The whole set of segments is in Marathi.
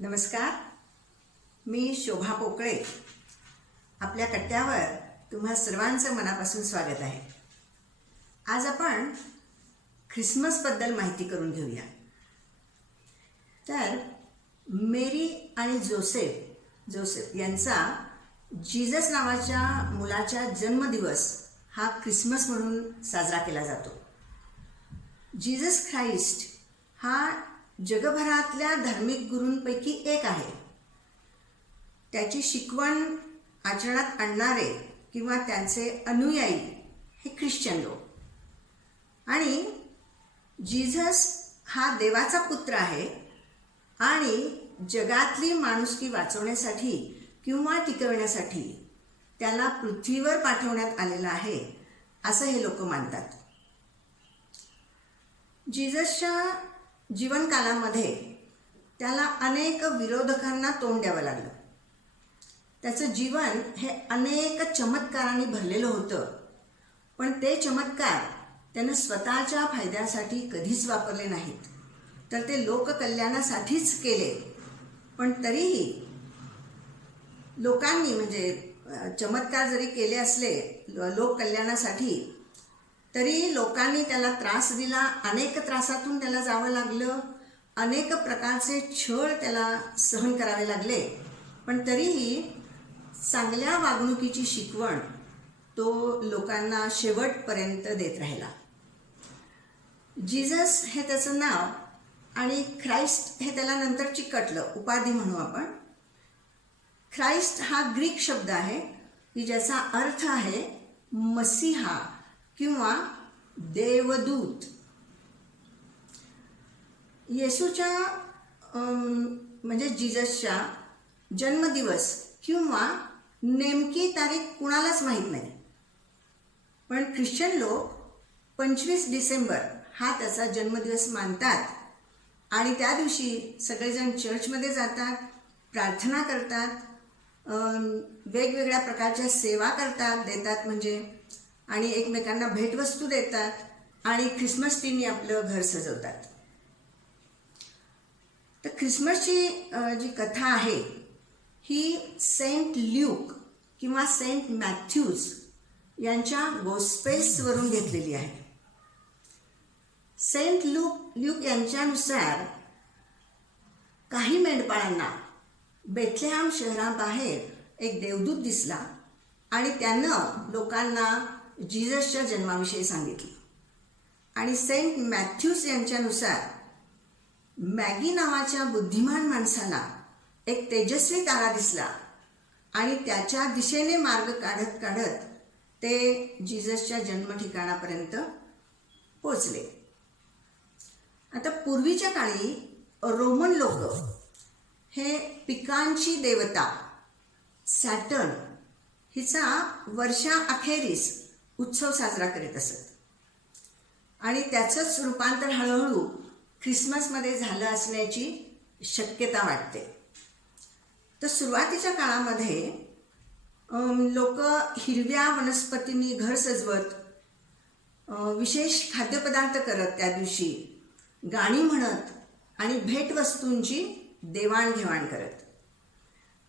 नमस्कार. मी शोभा पोकळे. आपल्या कट्ट्यावर तुम्हा सर्वांचं मनापासून स्वागत आहे. आज आपण ख्रिसमसबद्दल माहिती करून घेऊया. तर मेरी आणि जोसेफ जोसेफ यांचा जीजस नावाच्या मुलाचा जन्मदिवस हा ख्रिसमस म्हणून साजरा केला जातो. जीजस ख्राइस्ट हा जगभरातल्या धार्मिक गुरूंपैकी एक आहे. त्याची शिकवण आचरणात आणणारे किंवा त्यांचे अनुयायी हे ख्रिश्चन लोक. आणि जीझस हा देवाचा पुत्र आहे आणि जगातली माणुसकी वाचवण्यासाठी किंवा टिकवण्यासाठी त्याला पृथ्वीवर पाठवण्यात आलेला आहे असं हे लोक मानतात. जीजसच्या जीवनकालामध्ये त्याला अनेक विरोधकांना तोंड द्यावं लागलं. त्याचं जीवन हे अनेक चमत्कारांनी भरलेलं होतं. पण ते चमत्कार त्यानं स्वतःच्या फायद्यासाठी कधीच वापरले नाहीत. तर ते लोककल्याणासाठीच केले. पण तरीही लोकांनी म्हणजे चमत्कार जरी केले असले लो- लोककल्याणासाठी तरी लोकांनी त्याला त्रास दिला अनेक त्रासातून त्याला जावं लागलं अनेक प्रकारचे छळ त्याला सहन करावे लागले. पण तरीही चांगल्या वागणुकीची शिकवण तो लोकांना शेवटपर्यंत देत राहिला. जीजस हे त्याचं नाव आणि ख्राइस्ट हे त्याला नंतर चिकटलं उपाधी म्हणू आपण. ख्राइस्ट हा ग्रीक शब्द आहे की ज्याचा अर्थ आहे मसीहा. किंवा देवदूत. येशूच्या म्हणजे जिजसच्या जन्मदिवस किंवा नेमकी तारीख कुणालाच माहीत नाही. पण ख्रिश्चन लोक पंचवीस डिसेंबर हा त्याचा जन्मदिवस मानतात आणि त्या दिवशी सगळेजण चर्चमध्ये जातात प्रार्थना करतात वेगवेगळ्या प्रकारच्या सेवा करतात देतात म्हणजे आणि एकमेकांना भेटवस्तू देतात आणि ख्रिसमस ट्रीनी आपलं घर सजवतात. तर ख्रिसमसची जी कथा आहे ही सेंट ल्यूक किंवा सेंट मॅथ्यूज यांच्या गोस्पेल्सवरून घेतलेली आहे. सेंट लूक ल्यूक यांच्यानुसार काही मेंढपाळांना बेथलेहाम शहराबाहेर एक देवदूत दिसला आणि त्यानं लोकांना जीजसच्या जन्माविषयी सांगितलं. आणि सेंट मॅथ्यूस यांच्यानुसार मॅगी नावाच्या बुद्धिमान माणसाला एक तेजस्वी तारा दिसला आणि त्याच्या दिशेने मार्ग काढत काढत ते जिजसच्या जन्मठिकाणापर्यंत पोचले आता पूर्वीच्या काळी रोमन लोक हे पिकांची देवता सॅटर्न हिचा वर्षा अखेरीस उत्सव साजरा करीत असत. आणि त्याचंच रूपांतर हळूहळू ख्रिसमसमध्ये झालं असण्याची शक्यता वाटते. तर सुरुवातीच्या काळामध्ये लोक हिरव्या वनस्पतींनी घर सजवत विशेष खाद्यपदार्थ करत त्या दिवशी गाणी म्हणत आणि भेटवस्तूंची देवाणघेवाण करत.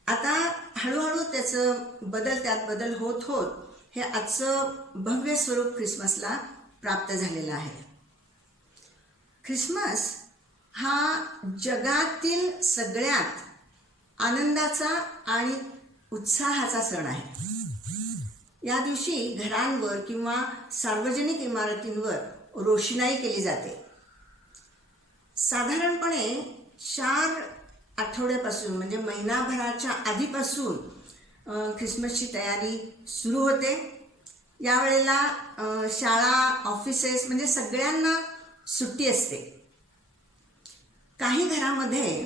आता हळूहळू त्याचं बदल त्यात बदल होत होत हे आजचं भव्य स्वरूप ख्रिसमसला प्राप्त झालेलं आहे. ख्रिसमस हा जगातील सगळ्यात आनंदाचा आणि उत्साहाचा सण आहे. या दिवशी घरांवर किंवा सार्वजनिक इमारतींवर रोषणाई केली जाते. साधारणपणे चार आठवड्यापासून म्हणजे महिनाभराच्या आधीपासून ख्रिसमसची तयारी सुरू होते. यावेळेला शाळा ऑफिसेस म्हणजे सगळ्यांना सुट्टी असते. काही घरामध्ये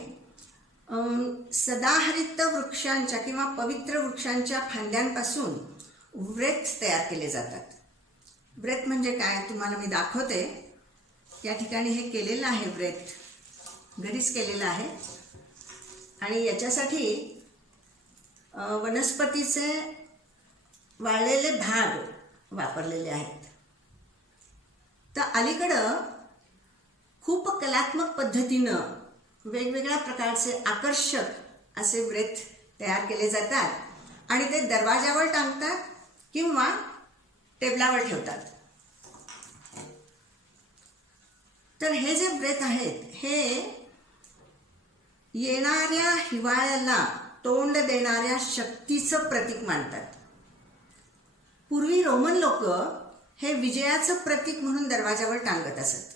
सदाहरित वृक्षांच्या किंवा पवित्र वृक्षांच्या फांद्यांपासून व्रत तयार केले जातात. व्रत म्हणजे काय? तुम्हाला मी दाखवते. या ठिकाणी हे केलेलं आहे व्रत. घरीच केलेलं आहे. आणि याच्यासाठी वनस्पतीचे वाळलेले भाग वापरलेले आहेत. तर अलीकडं खूप कलात्मक पद्धतीनं वेगवेगळ्या प्रकारचे आकर्षक असे ब्रेथ तयार केले जातात आणि ते दरवाजावर टांगतात किंवा टेबलावर ठेवतात. तर हे जे ब्रेथ आहेत हे येणाऱ्या हिवाळ्याला तोंड देणाऱ्या शक्तीचं प्रतीक मानतात. पूर्वी रोमन लोक हे विजयाचं प्रतीक म्हणून दरवाजावर टांगत असत.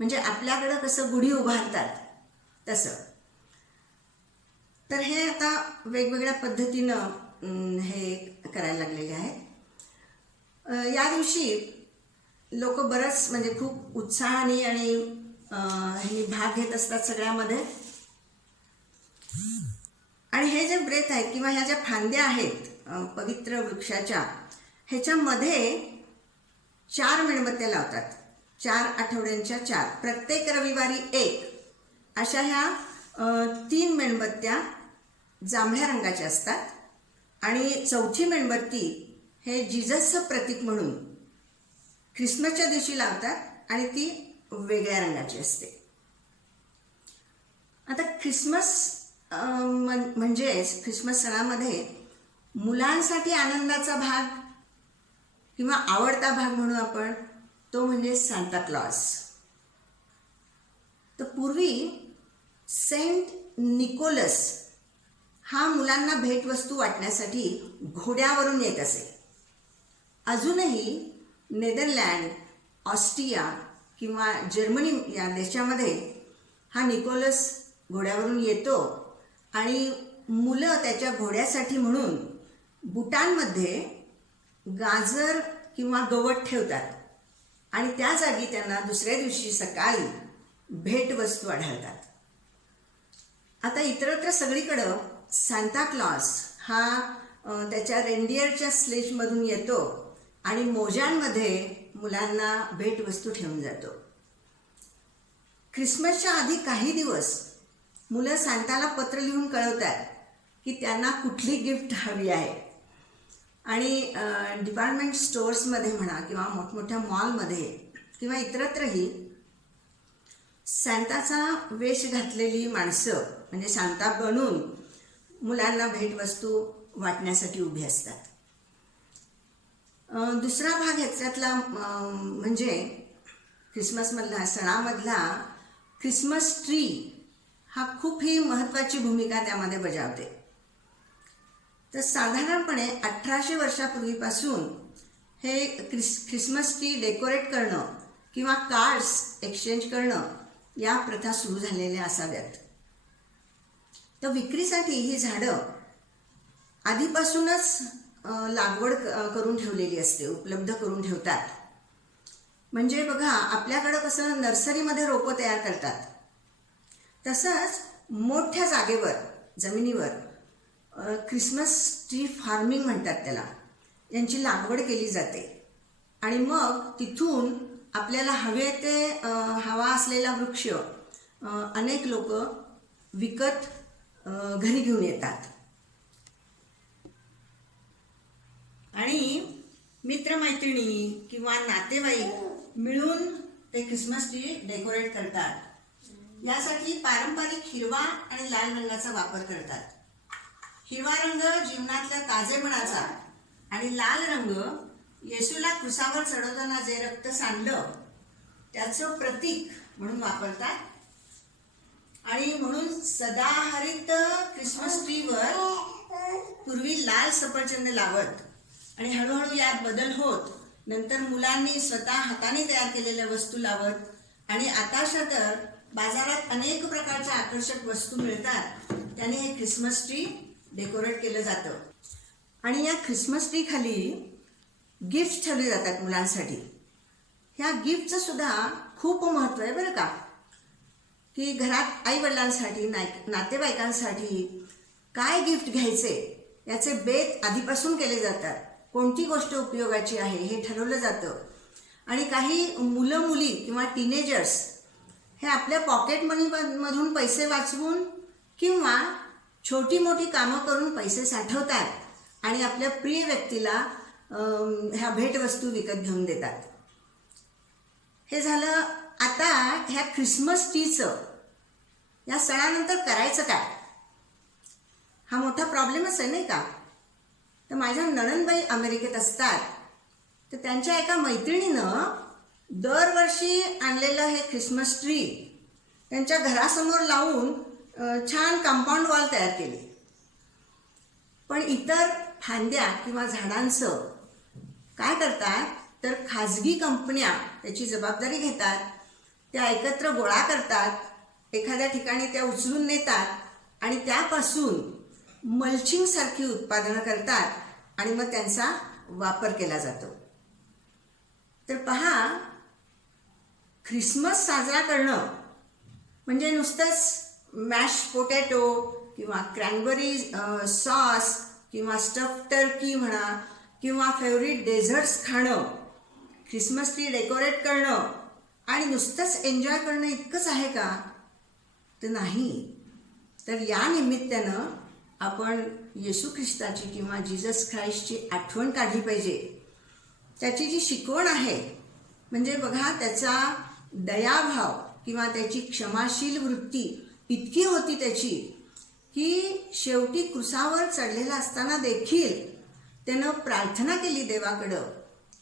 म्हणजे आपल्याकडं कसं गुढी उभारतात तसं. तर हे आता वेगवेगळ्या पद्धतीनं हे करायला लागलेले आहेत. या दिवशी लोक बरंच म्हणजे खूप उत्साहाने आणि ह्यांनी भाग घेत असतात सगळ्यामध्ये. आणि हे जे ब्रेथ आहेत किंवा ह्या ज्या फांद्या आहेत पवित्र वृक्षाच्या ह्याच्यामध्ये चार मेणबत्त्या लावतात. चार आठवड्यांच्या चार. प्रत्येक रविवारी एक. अशा ह्या तीन मेणबत्त्या जांभळ्या रंगाच्या असतात. आणि चौथी मेणबत्ती हे जिजसचं प्रतीक म्हणून ख्रिसमसच्या दिवशी लावतात आणि ती वेगळ्या रंगाची असते. आता ख्रिसमस म्हणजेच ख्रिसमस सणामध्ये मुलांसाठी आनंदाचा भाग किंवा आवडता भाग म्हणू आपण तो म्हणजे सांता क्लॉज तर पूर्वी सेंट निकोलस हा मुलांना भेटवस्तू वाटण्यासाठी घोड्यावरून येत असे. अजूनही नेदरलँड ऑस्ट्रिया किंवा जर्मनी या देशामध्ये हा निकोलस घोड्यावरून येतो. आणि मुलं त्याच्या घोड्यासाठी म्हणून बुटांमध्ये गाजर किंवा गवत ठेवतात. आणि त्या जागी त्यांना दुसऱ्या दिवशी सकाळी भेटवस्तू आढळतात. आता इतरत्र सगळीकडं सांता क्लॉस हा त्याच्या रेंडियरच्या स्लेजमधून येतो आणि मोज्यांमध्ये मुलांना भेटवस्तू ठेवून जातो. ख्रिसमसच्या आधी काही दिवस मुलं सांताला पत्र लिहून कळवतात की त्यांना कुठली गिफ्ट हवी आहे. आणि डिपार्टमेंट स्टोअर्समध्ये म्हणा किंवा मोठमोठ्या मॉलमध्ये किंवा इतरत्रही सांताचा वेश घातलेली माणसं म्हणजे सांता बनून मुलांना भेटवस्तू वाटण्यासाठी उभी असतात. दुसरा भाग ह्याच्यातला म्हणजे ख्रिसमसमधला सणामधला ख्रिसमस ट्री हा खूप ही महत्त्वाची भूमिका त्यामध्ये बजावते. तर साधारणपणे अठराशे वर्षापूर्वीपासून हे क्रिस ख्रिसमस ट्री डेकोरेट करणं किंवा कार्ड्स एक्सचेंज करणं या प्रथा सुरू झालेल्या असाव्यात. तर विक्रीसाठी ही झाडं आधीपासूनच लागवड करून ठेवलेली असते उपलब्ध करून ठेवतात. म्हणजे बघा आपल्याकडं कसं नर्सरीमध्ये रोपं तयार करतात. तसंच मोठ्या जागेवर जमिनीवर अ, ख्रिसमस ट्री फार्मिंग म्हणतात त्याला. यांची लागवड केली जाते. आणि मग तिथून आपल्याला हवे ते हवा असलेला वृक्ष अनेक लोक विकत घरी घेऊन येतात. आणि मित्रमैत्रिणी किंवा नातेवाईक मिळून ते ख्रिसमस ट्री डेकोरेट करतात. यासाठी पारंपरिक हिरवा आणि लाल रंगाचा वापर करतात. हिरवा रंग जीवनातल्या ताजेपणाचा आणि लाल रंग येशूला कुसावर चढवताना जे रक्त सांडलं त्याचं प्रतीक म्हणून वापरतात. आणि म्हणून सदाहरित ख्रिसमस ट्रीवर पूर्वी लाल सफरचंद लावत आणि हळूहळू यात बदल होत नंतर मुलांनी स्वतः हाताने तयार केलेल्या वस्तू लावत आणि आताशा तर बाजारात अनेक प्रकारच्या आकर्षक वस्तू मिळतात. त्याने हे ख्रिसमस ट्री डेकोरेट केलं जातं. आणि या ख्रिसमस ट्री खाली गिफ्ट ठेवले जातात मुलांसाठी. ह्या गिफ्टचं सुद्धा खूप महत्त्व आहे बरं का. की घरात आई वडिलांसाठी नाय नातेवाईकांसाठी काय गिफ्ट घ्यायचे याचे बेत आधीपासून केले जातात. कोणती गोष्ट उपयोगाची आहे हे ठरवलं जातं. आणि काही मुलं मुली किंवा टीनेजर्स हे आपल्या पॉकेट मनी मधून पैसे वाचवून किंवा छोटी मोठी कामं करून पैसे साठवतात आणि आपल्या प्रिय व्यक्तीला ह्या भेटवस्तू विकत घेऊन देतात. हे झालं आता ह्या ख्रिसमस ट्रीचं या सणानंतर करायचं काय? हा मोठा प्रॉब्लेमच आहे नाही का? तर माझ्या नणनबाई अमेरिकेत असतात. तर त्यांच्या एका मैत्रिणीनं दरवर्षी आणलेलं हे ख्रिसमस ट्री त्यांच्या घरासमोर लावून छान कंपाऊंड वॉल तयार केली. पण इतर फांद्या किंवा झाडांचं काय करतात? तर खाजगी कंपन्या त्याची जबाबदारी घेतात त्या एकत्र गोळा करतात एखाद्या ठिकाणी त्या उचलून नेतात आणि त्यापासून मल्चिंगसारखी उत्पादनं करतात आणि मग त्यांचा वापर केला जातो. तर पहा ख्रिसमस साजरा करणं. म्हणजे नुसतंच मॅश पोटॅटो किंवा क्रॅनबरी सॉस किंवा स्टफ टर्की म्हणा किंवा फेवरेट डेझर्ट्स खाणं. ख्रिसमस ट्री डेकोरेट करणं. आणि नुसतंच एन्जॉय करणं इतकंच आहे का? तर नाही. तर या निमित्तानं आपण येशू ख्रिस्ताची किंवा जिजस ख्राईस्टची आठवण काढली पाहिजे. त्याची जी शिकवण आहे म्हणजे बघा त्याचा दयाभाव किंवा त्याची क्षमाशील वृत्ती इतकी होती त्याची की शेवटी कृसावर चढलेला असताना देखील त्यानं प्रार्थना केली देवाकडं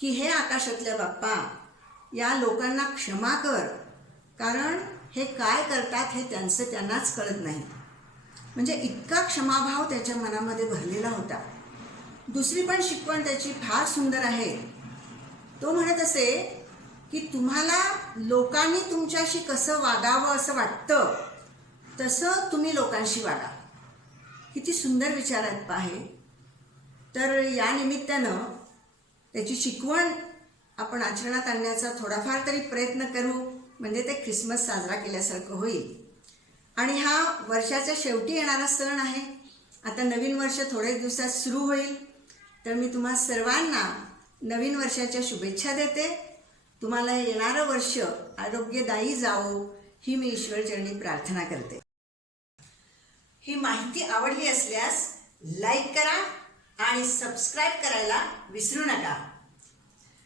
की हे आकाशातल्या बाप्पा या लोकांना क्षमा कर कारण हे काय करतात हे त्यांचं त्यांनाच कळत नाही. म्हणजे इतका क्षमाभाव त्याच्या मनामध्ये भरलेला होता. दुसरी पण शिकवण त्याची फार सुंदर आहे. तो म्हणत असे की तुम्हाला लोकांनी तुमच्याशी कसं वागावं असं वाटतं तसं तुम्ही लोकांशी वागा. किती सुंदर विचार आहेत पाहे तर या निमित्तानं त्याची शिकवण आपण आचरणात आणण्याचा थोडाफार तरी प्रयत्न करू म्हणजे ते ख्रिसमस साजरा केल्यासारखं होईल. आणि हा वर्षाच्या शेवटी येणारा सण आहे. आता नवीन वर्ष थोड्याच दिवसात सुरू होईल. तर मी तुम्हा सर्वांना नवीन वर्षाच्या शुभेच्छा देते. तुम्हाला येणारं वर्ष आरोग्यदायी जावो ही मी ईश्वरचरणी प्रार्थना करते. ही माहिती आवडली असल्यास लाईक करा आणि सबस्क्राईब करायला विसरू नका.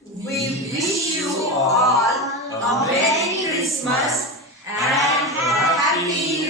We wish you all a Christmas and happy